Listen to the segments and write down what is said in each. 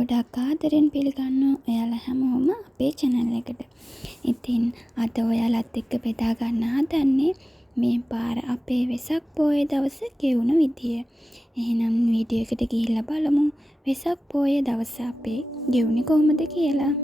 ගොඩක් ආදරෙන් පිළිගන්නවා ඔයාලා හැමෝම අපේ channel එකට. ඉතින් අද ඔයාලත් එක්ක බෙදා ගන්න හදන්නේ මේ පාර අපේ වෙසක් පොහොය දවස ගෙවුණු විදිය. එහෙනම් වීඩියෝ එකට ගිහිල්ලා බලමු වෙසක් පොහොය දවස අපේ ගෙවුනේ කොහොමද කියලා.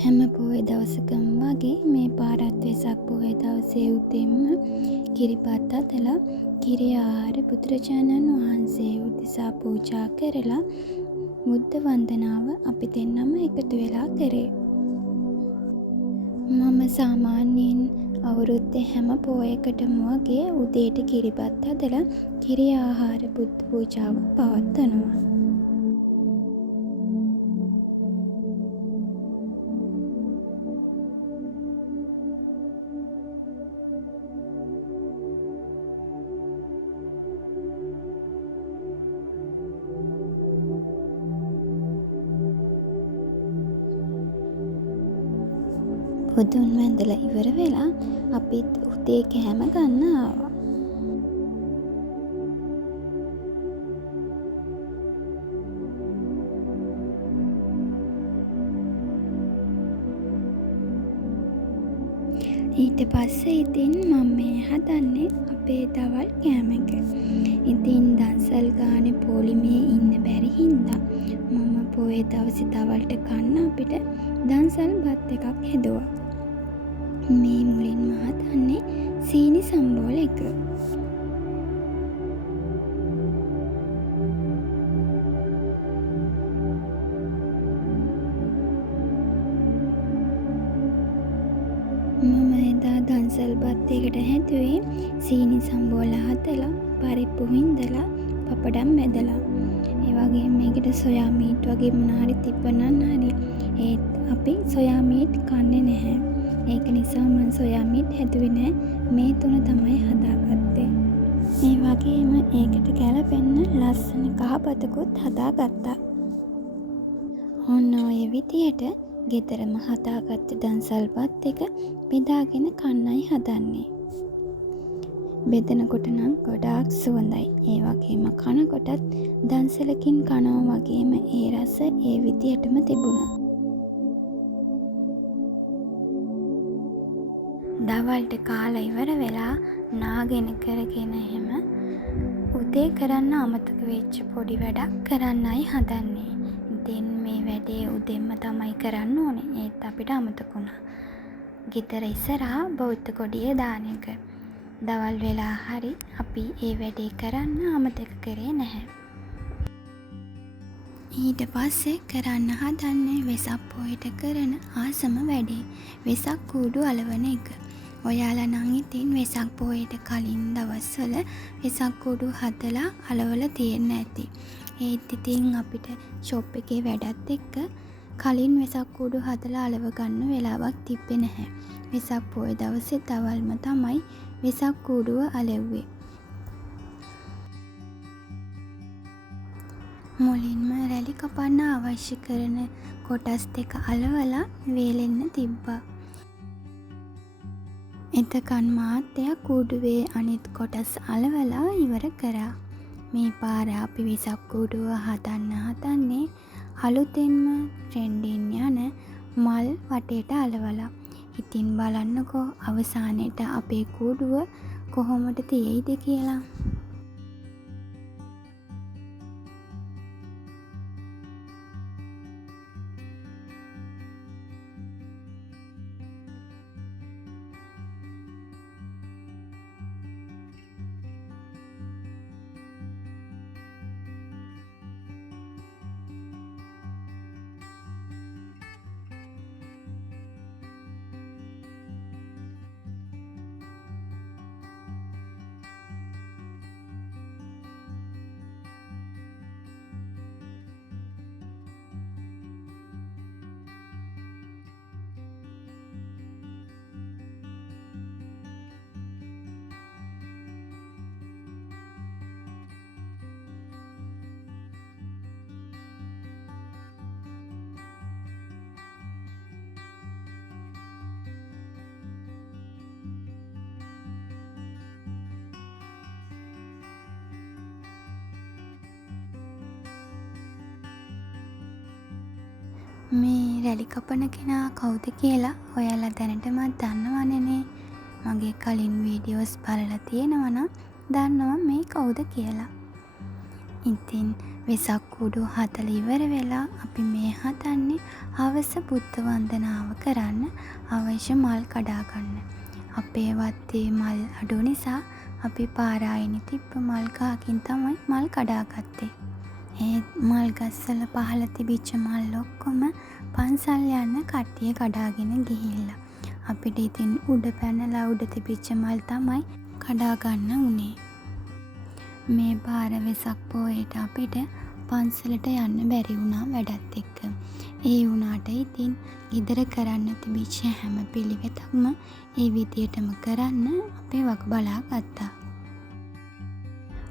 හැම පොහොය දවසකම වගේ මේ පාරත් වෙසක් පොහොය දවසේ උදෙන්ම කිරිබත් අදලා කිරි ආහාර බුදුරජාණන් වහන්සේ උදෙසා පූජා කරලා බුද්ධ වන්දනාව අපි දෙන්නම එකතු වෙලා කරේ. මම සාමාන්‍යයෙන් අවුරුද්දේ හැම පොහොයකටම වගේ උදේට කිරිබත් අදලා කිරි ආහාර බුද්ධ පූජාව පවත්වනවා. බුදුන් වැඳලා ඉවර වෙලා අපිත් උදේ කෑම ගන්න ආවා. ඊට පස්සේ ඉතින් මම මේ හදන්නේ අපේ දවල් කෑම එක. ඉතින් දන්සල් ගානේ පොලිමේ ඉන්න බැරි හින්දා මම පොහොය දවසේ දවල්ට කන්න අපිට දන්සල් බත් එකක් හැදුවා. මේ මුලින්ම හදන්නේ සීනි සම්බෝල එක. මම එදා දන්සල් බත් එකට හැදුවේ සීනි සම්බෝල හදලා පරිප්පු හින්දලා පපඩම් ඇදලා. ඒ වගේම මේකට සොයා මීට් වගේ මොනවා හරි තිබ්බනම් හරි. ඒත් අපි සොයා මීට් කන්නේ නැහැ. ඒක නිසා මම සොයා මීට් හැදුවේ නැහැ. මේ තුන තමයි හදාගත්තේ. ඒ වගේම ඒකට ගැලපෙන්න ලස්සන කහපතකුත් හදාගත්තා. ඔන්න ඔය විදියට ගෙදරම හදාගත්ත දන්සල් බත් එක බෙදාගෙන කන්නයි හදන්නේ. බෙදනකොට නම් ගොඩාක් සුවඳයි. ඒ වගේම කනකොටත් දන්සලකින් කනවා වගේම ඒ රස ඒ විදියටම තිබුණා. දවල්ට කාලා ඉවර වෙලා නාගෙන කරගෙන එහෙම උදේ කරන්න අමතක වෙච්ච පොඩි වැඩක් කරන්නයි හදන්නේ. ඉතින් මේ වැඩේ උදෙන්ම තමයි කරන්න ඕනේ. ඒත් අපිට අමතක වුණා. ගෙදර ඉස්සරහා බෞද්ධ කොඩිය දාන එක. දවල් වෙලා හරි අපි ඒ වැඩේ කරන්න අමතක කරේ නැහැ. ඊට පස්සේ කරන්න හදන්නේ වෙසක් පොහොයට කරන ආසම වැඩේ. වෙසක් කූඩු අලවන එක. ඔයාලා නම් ඉතින් වෙසක් පොහොයට කලින් දවස්වල වෙසක් කූඩු හදලා අලවලා තියෙන්න ඇති. ඒත් ඉතින් අපිට ෂොප් එකේ වැඩත් එක්ක කලින් වෙසක් කූඩු හදලා අලව ගන්න වෙලාවක් තිබ්බේ නැහැ. වෙසක් පොහොය දවසේ දවල්ම තමයි වෙසක් කූඩුව අලෙව්වේ. මුලින්ම රැලි කපන්න අවශ්‍ය කරන කොටස් දෙක අලවලා වේලෙන්න තිබ්බා. එතකන් මාත්‍යා කූඩුවේ අනිත් කොටස් අලවලා ඉවර කරා. මේ පාර අපි වෙසක් කූඩුව හදන්නේ අලුතෙන්ම ට්‍රෙන්ඩින් යන මල් වටේට අලවලා. ඉතින් බලන්නකෝ අවසානයේට අපේ කූඩුව කොහොමද තියෙයිද කියලා. මේ රැලි කපන කෙනා කවුද කියලා ඔයාලා දැනටමත් දන්නවනේ. මගේ කලින් වීඩියෝස් බලලා තියෙනවා නම් දන්නවා මේ කවුද කියලා. ඉතින් වෙසක් කූඩු හදලා ඉවර වෙලා අපි මේ හදන්නේ හවස බුද්ධ වන්දනාව කරන්න අවශ්‍ය මල් කඩා ගන්න. අපේ වත්තේ මල් අඩු නිසා අපි පාරායිනේ තිබ්බ මල් ගහකින් තමයි මල් කඩාගත්තේ. ඒ මල් ගස්වල පහළ තිබිච්ච මල් ඔක්කොම පන්සල් යන්න කට්ටිය කඩාගෙන ගිහිල්ලා. අපිට ඉතින් උඩ පැනලා උඩ තිබිච්ච මල් තමයි කඩා ගන්න උනේ. මේ පාර වෙසක් පෝයට අපිට පන්සලට යන්න බැරි වුණා වැඩත් එක්ක. ඒ වුණාට ඉතින් ගෙදර කරන්න තිබිච්ච හැම පිළිවෙතක්ම ඒ විදියටම කරන්න අපි වග බලා ගත්තා.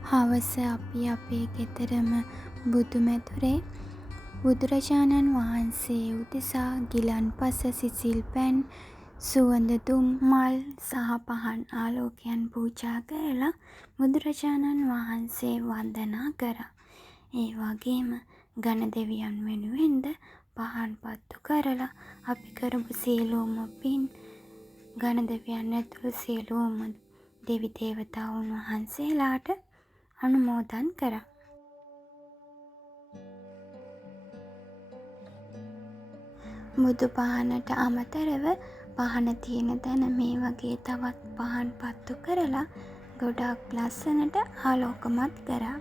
හවස අපි අපේ ගෙදරම බුදුමැදුරේ බුදුරජාණන් වහන්සේ උදෙසා ගිලන්පස සිසිල් පැන් සුවඳ දුම් මල් සහ පහන් ආලෝකයන් පූජා කරලා බුදුරජාණන් වහන්සේ වන්දනා කරා. ඒ වගේම ගණ දෙවියන් වෙනුවෙන්ද පහන් පත්තු කරලා අපි කරපු සියලුම පින් ගණ දෙවියන් ඇතුළු සියලුම දෙවි දේවතාවුන් වහන්සේලාට අනුමෝදන් කරා. බුදු පහනට අමතරව පහන තියෙන තැන මේ වගේ තවත් පහන් පත්තු කරලා ගොඩාක් ලස්සනට ආලෝකමත් කරා.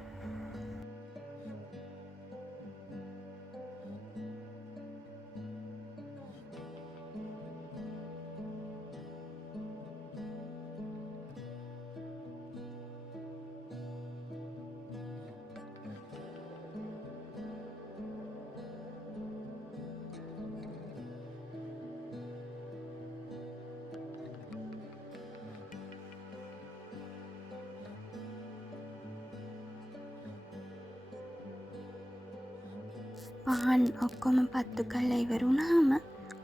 පහන් ඔක්කොම පත්තු කරලා ඉවර වුණාම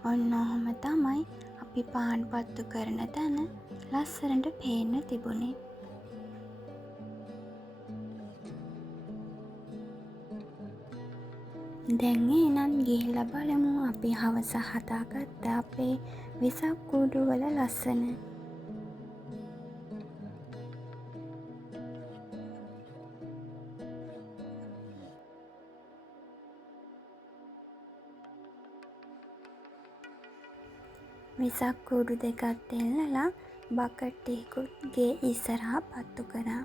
ඔන්න ඔහොම තමයි අපි පහන් පත්තු කරන තැන ලස්සනට පේන්න තිබුණේ. දැන් එහෙනම් ගිහිල්ලා බලමු අපි හවස හදාගත්ත අපේ වෙසක් කූඩු වල ලස්සන. වෙසක් කූඩු දෙකත් එල්ලලා බකට් එකකුත් ගේ ඉස්සරහා පත්තු කරා.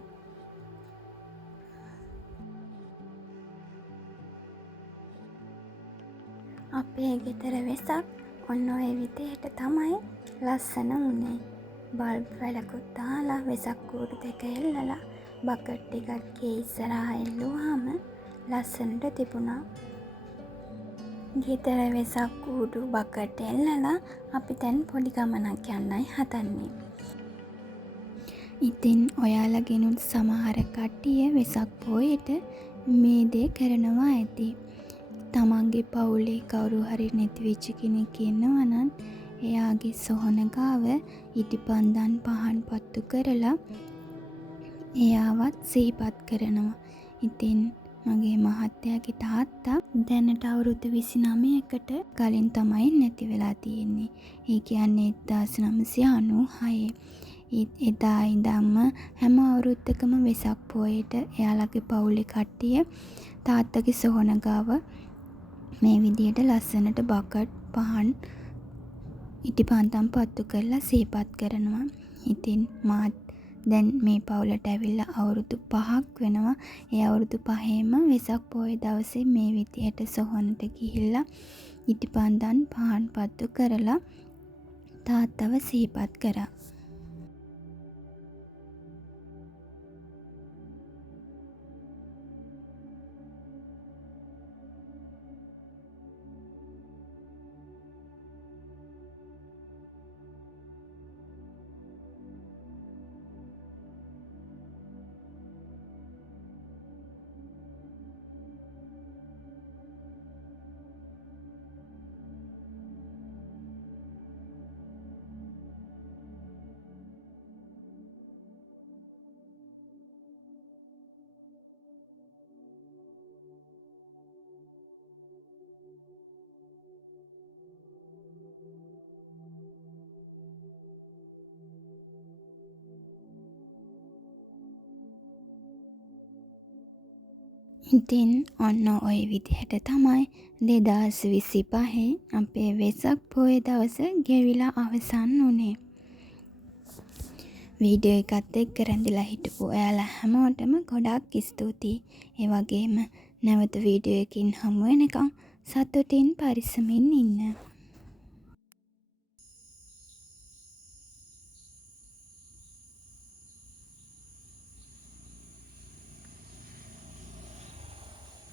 අපේ ගෙදර වෙසක් ඔන්න ඔය විදිහට තමයි ලස්සන වුණේ. බල්බ් වැලකුත් දාලා වෙසක් කූඩු දෙක එල්ලලා බකට් එකක් ගේ ඉස්සරහා එල්ලුවාම ලස්සනට තිබුණා. ගෙදර වෙසක් කූඩු බකට් එල්ලලා අපි දැන් පොඩි ගමනක් යන්නයි හදන්නේ. ඉතින් ඔයාලගෙනුත් සමහර කට්ටිය වෙසක් පෝයට මේ දේ කරනවා ඇති. තමන්ගේ පවුලේ කවුරු හරි නැතිවෙච්ච කෙනෙක් ඉන්නවා නම් එයාගේ සොහන ගාව ඉටිපන්දන් පහන් පත්තු කරලා එයාවත් සිහිපත් කරනවා. ඉතින් මගේ මහත්තයාගේ තාත්තා දැනට අවුරුදු 29කට කලින් තමයි නැති වෙලා තියෙන්නේ. ඒ කියන්නේ 1996. එදා ඉඳන්ම හැම අවුරුද්දකම වෙසක් පෝයට එයාලගේ පවුලේ කට්ටිය තාත්තගේ සොහන ගාව මේ විදියට ලස්සනට බකට් පහන් ඉටිපන්දම් පත්තු කරලා සිහිපත් කරනවා. ඉතින් මාත් දැන් මේ පවුලට ඇවිල්ලා අවුරුදු 5ක් වෙනවා. ඒ අවුරුදු 5ෙම වෙසක් පෝය දවසේ මේ විදියට සොහොනට ගිහිල්ලා ඉටිපන්දම් පහන් පත්තු කරලා තාත්තව සිහිපත් කරා. ඉතින් ඔන්න ඔය විදිහට තමයි 2025 අපේ වෙසක් පොය දවස ගෙවිලා අවසන් වුණේ. වීඩියෝ එකත් එක්ක රැඳිලා හිටපු ඔයාලා හැමෝටම ගොඩාක් ස්තුතියි. ඒ වගේම නැවත වීඩියෝ එකකින් හමු වෙනකම් සතුටින් පරිස්සමින් ඉන්න.